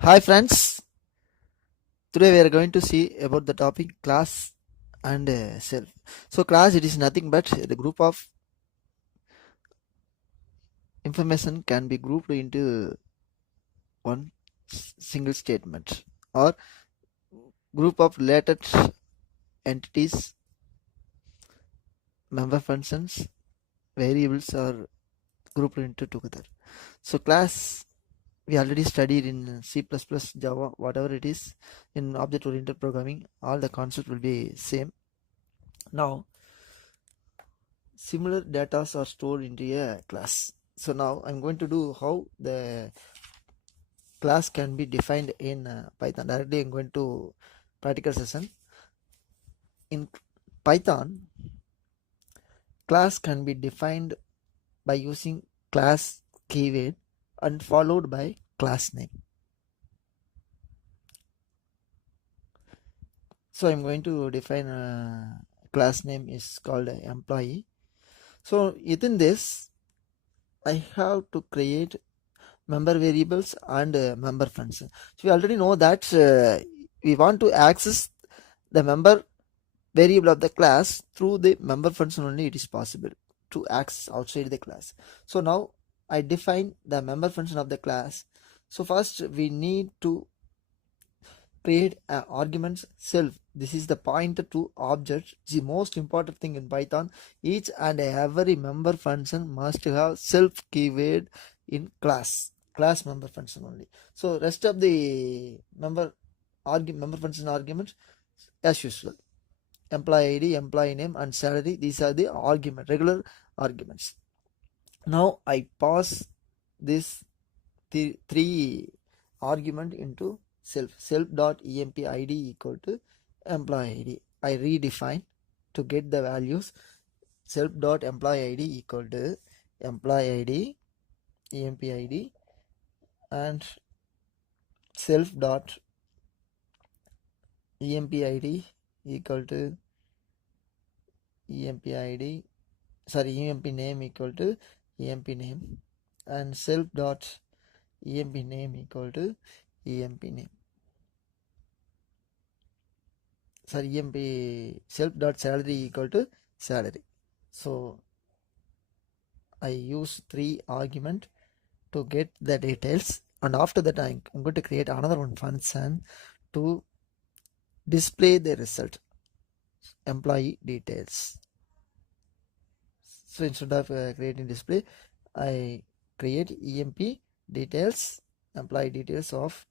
Hi friends, today we are going to see about the topic class and self. So class, it is nothing but the group of information can be grouped into one single statement, or group of related entities, member functions, variables are grouped into together. So class, we already studied in C++, Java, whatever it is, in object oriented programming, all the concepts will be same. Now similar data are stored into a class. So now I'm going to do how the class can be defined in Python. Directly I'm going to practical session. In Python, class can be defined by using class keyword and followed by class name. So I'm going to define a class name is called employee. So within this, I have to create member variables and member function. So we already know that we want to access the member variable of the class through the member function only. It is possible to access outside the class. So now I define the member function of the class. So first we need to create an argument self. This is the pointer to object. The most important thing in Python, each and every member function must have self keyword in class member function only. So rest of the member function arguments as usual, employee ID, employee name and salary, these are the regular arguments. Now I pass this three argument into self dot emp id equal to employee id. I redefine to get the values. Self dot employee id equal to employee id emp id and self dot emp id equal to emp name equal to emp name and self dot emp name equal to emp name. emp self dot salary equal to salary. So I use three argument to get the details, and after that I'm going to create another one function to display the result, employee details. So instead of creating display, I create emp details, employee details of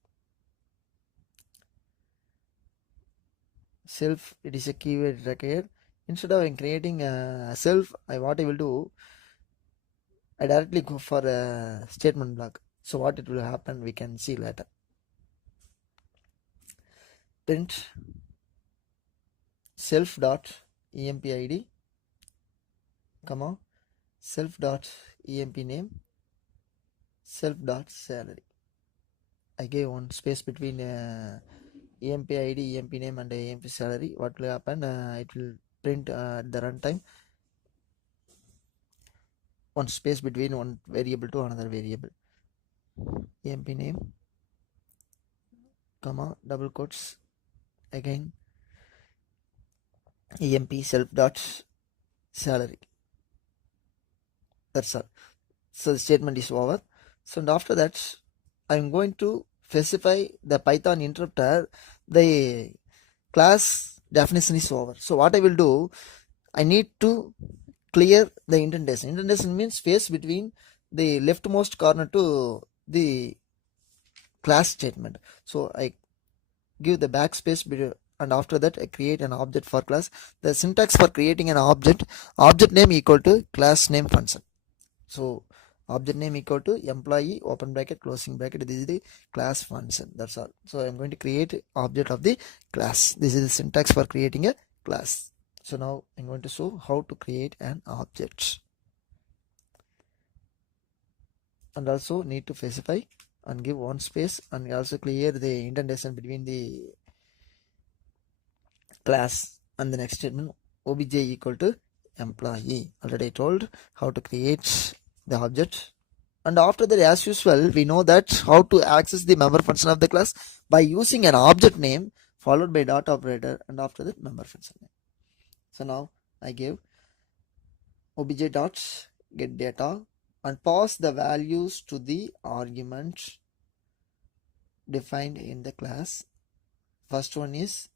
self. It is a keyword required. Instead of creating a self, what I will do, I directly go for a statement block. So what it will happen, we can see later. Print self dot emp id, comma self dot emp name, self dot salary. I gave one space between emp id, emp name and emp salary. What will happen? It will print at the runtime one space between one variable to another variable. Emp name, comma double quotes, again emp self dot salary. That's all. So the statement is over. So and after that, I'm going to specify the Python interpreter. The class definition is over. So what I will do, I need to clear the indentation. Indentation means space between the leftmost corner to the class statement. So I give the backspace and after that I create an object for class. The syntax for creating an object name equal to class name function. So object name equal to employee open bracket closing bracket. This is the class function. That's all. So I'm going to create object of the class. This is the syntax for creating a class. So now I'm going to show how to create an object, and also need to specify and give one space and also clear the indentation between the class and the next statement. Obj equal to employee. Already I told how to create the object And after that, as usual, we know that how to access the member function of the class by using an object name followed by dot operator, and after that member function name. So now I give obj dot get data and pass the values to the argument defined in the class. First one is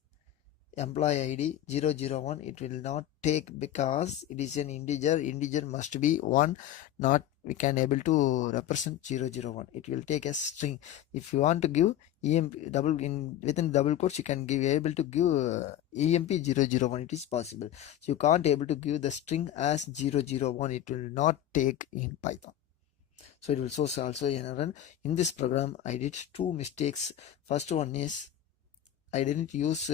employee ID 001. It will not take because it is an integer must be 1, not we can able to represent 001. It will take a string. If you want to give emp double in within double quotes, you can give able to give emp 001. It is possible. So you can't able to give the string as 001. It will not take in Python. So it will source also an error. In this program I did 2 mistakes. First one is I didn't use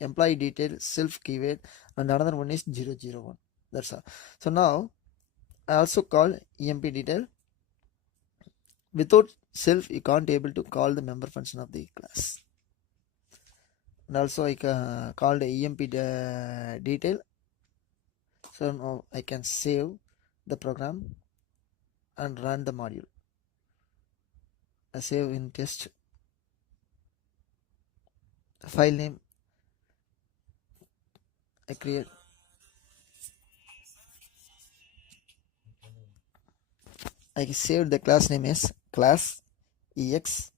employee detail self keyword, and another one is 001. That's all. So now I also call emp detail. Without self you can't able to call the member function of the class. And also I called emp detail. So now I can save the program and run the module. I save in test. File name I create. I saved the class name as class ex,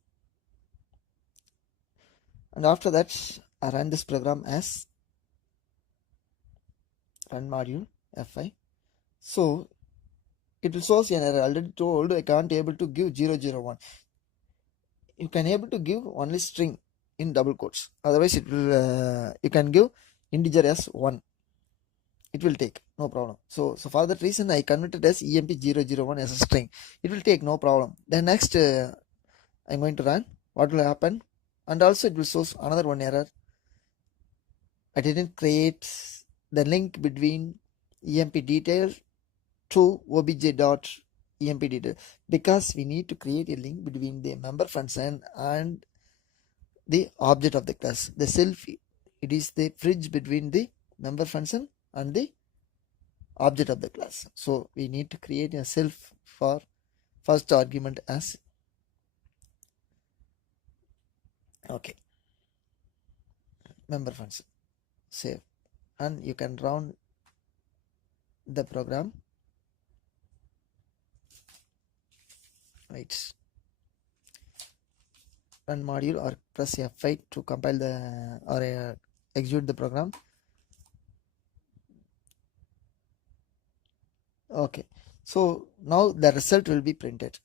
and after that I run this program as run module fi. So it will source an error. Already told I can't able to give 001. You can able to give only string in double quotes. Otherwise it will you can give integer as 1. It will take no problem. So for that reason I converted as emp001 as a string. It will take no problem. Then next I'm going to run. What will happen? And also it will source another one error. I didn't create the link between emp detail to obj.emp detail, because we need to create a link between the member function and the object of the class. The self, it is the bridge between the member function and the object of the class. So we need to create a self for first argument as okay member function. Save, and you can run the program. Right, run module or press F5 to compile the or execute the program. Okay, so now the result will be printed.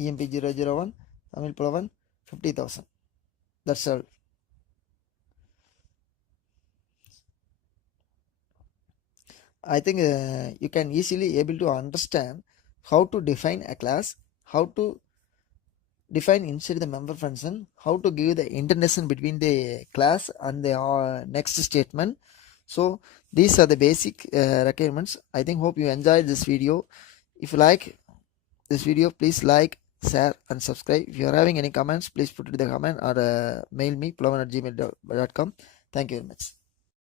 EMP001 Tamil Pulavan 50,000. That's all. I think you can easily able to understand how to define a class, how to define inside the member function, how to give the interaction between the class and the next statement. So these are the basic requirements. I think hope you enjoyed this video. If you like this video, please like, share and subscribe. If you are having any comments, please put it in the comment or mail me pulavan@gmail.com. Thank you very much.